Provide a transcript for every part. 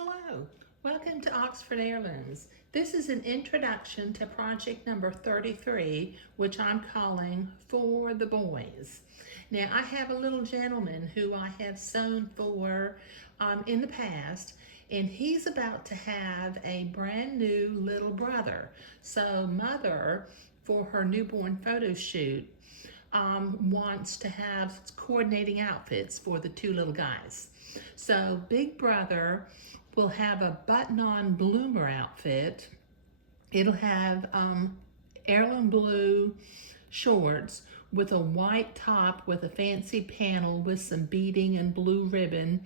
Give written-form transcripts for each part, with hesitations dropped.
Hello, welcome to Oxford Heirlooms. This is an introduction to project number 33, which I'm calling For the Boys. Now, I have a little gentleman who I have sewn for in the past, and he's about to have a brand new little brother. So, mother, for her newborn photo shoot, wants to have coordinating outfits for the two little guys. So, big brother will have a button-on bloomer outfit. It'll have heirloom blue shorts with a white top with a fancy panel with some beading and blue ribbon,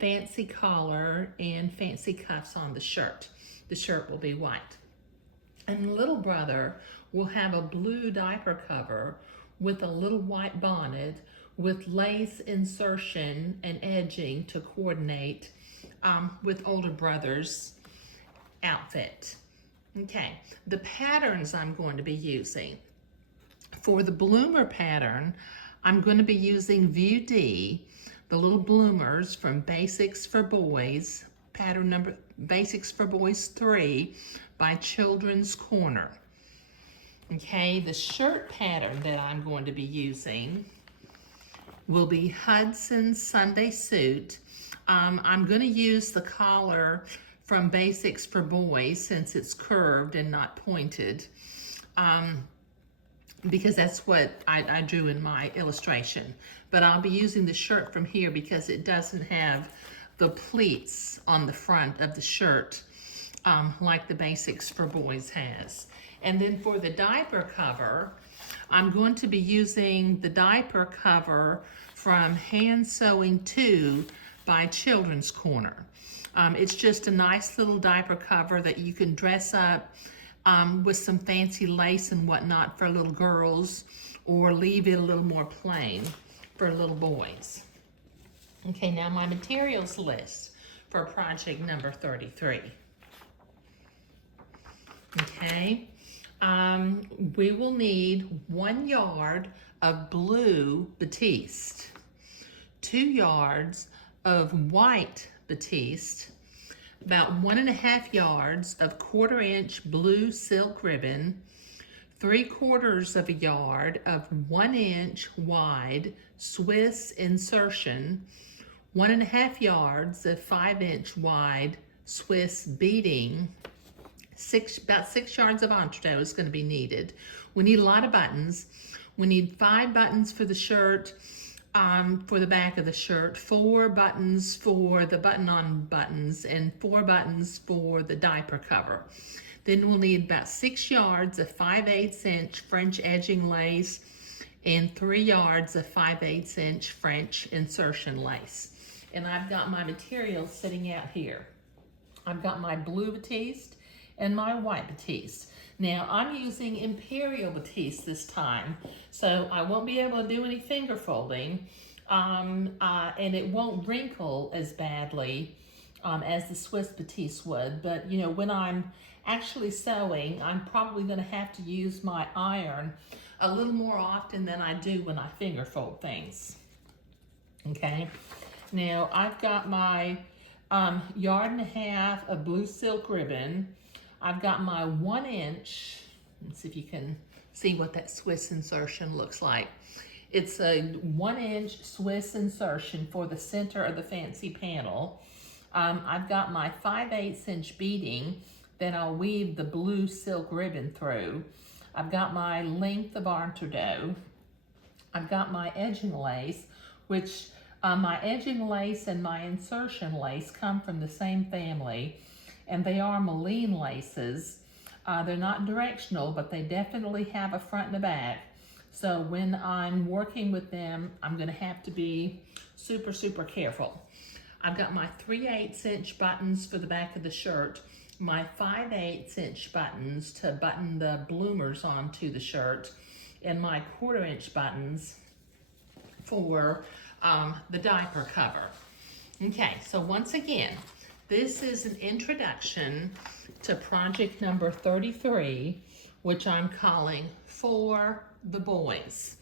fancy collar, and fancy cuffs on the shirt. The shirt will be white. And little brother will have a blue diaper cover with a little white bonnet with lace insertion and edging to coordinate with older brother's outfit. Okay, the patterns I'm going to be using. For the bloomer pattern, I'm going to be using View D, the little bloomers from Basics for Boys, pattern number Basics for Boys 3 by Children's Corner. Okay, the shirt pattern that I'm going to be using will be Hudson's Sunday Suit. I'm going to use the collar from Basics for Boys since it's curved and not pointed, because that's what I drew in my illustration. But I'll be using the shirt from here because it doesn't have the pleats on the front of the shirt like the Basics for Boys has. And then for the diaper cover, I'm going to be using the diaper cover from Hand Sewing 2 by Children's Corner. It's just a nice little diaper cover that you can dress up with some fancy lace and whatnot for little girls, or leave it a little more plain for little boys. Okay, now my materials list for project number 33. Okay, we will need 1 yard of blue batiste, 2 yards of white batiste, about 1.5 yards of 1/4 inch blue silk ribbon, 3/4 of a yard of 1 inch wide Swiss insertion, 1.5 yards of 5 inch wide Swiss beading, about 6 yards of entree is going to be needed. We need a lot of buttons. We need 5 buttons for the shirt, for the back of the shirt, 4 buttons for the button-on buttons, and 4 buttons for the diaper cover. Then we'll need about 6 yards of 5/8 inch French edging lace and 3 yards of 5/8 inch French insertion lace. And I've got my materials sitting out here. I've got my blue batiste and my white batiste. Now, I'm using Imperial batiste this time, so I won't be able to do any finger folding, and it won't wrinkle as badly as the Swiss batiste would. But, you know, when I'm actually sewing, I'm probably going to have to use my iron a little more often than I do when I finger fold things. Okay, now I've got my 1.5 yards of blue silk ribbon. I've got my 1 inch, let's see if you can see what that Swiss insertion looks like. It's a 1 inch Swiss insertion for the center of the fancy panel. I've got my 5/8 inch beading that I'll weave the blue silk ribbon through. I've got my length of entree. I've got my edging lace, which my edging lace and my insertion lace come from the same family, and they are Moline laces. They're not directional, but they definitely have a front and a back. So when I'm working with them, I'm gonna have to be super, super careful. I've got my 3/8 inch buttons for the back of the shirt, my 5/8 inch buttons to button the bloomers onto the shirt, and my 1/4 inch buttons for the diaper cover. Okay, so once again, this is an introduction to project number 33, which I'm calling For the Boys.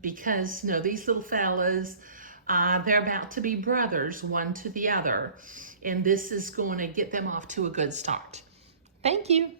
Because, you know, these little fellas, They're about to be brothers, one to the other. And this is going to get them off to a good start. Thank you.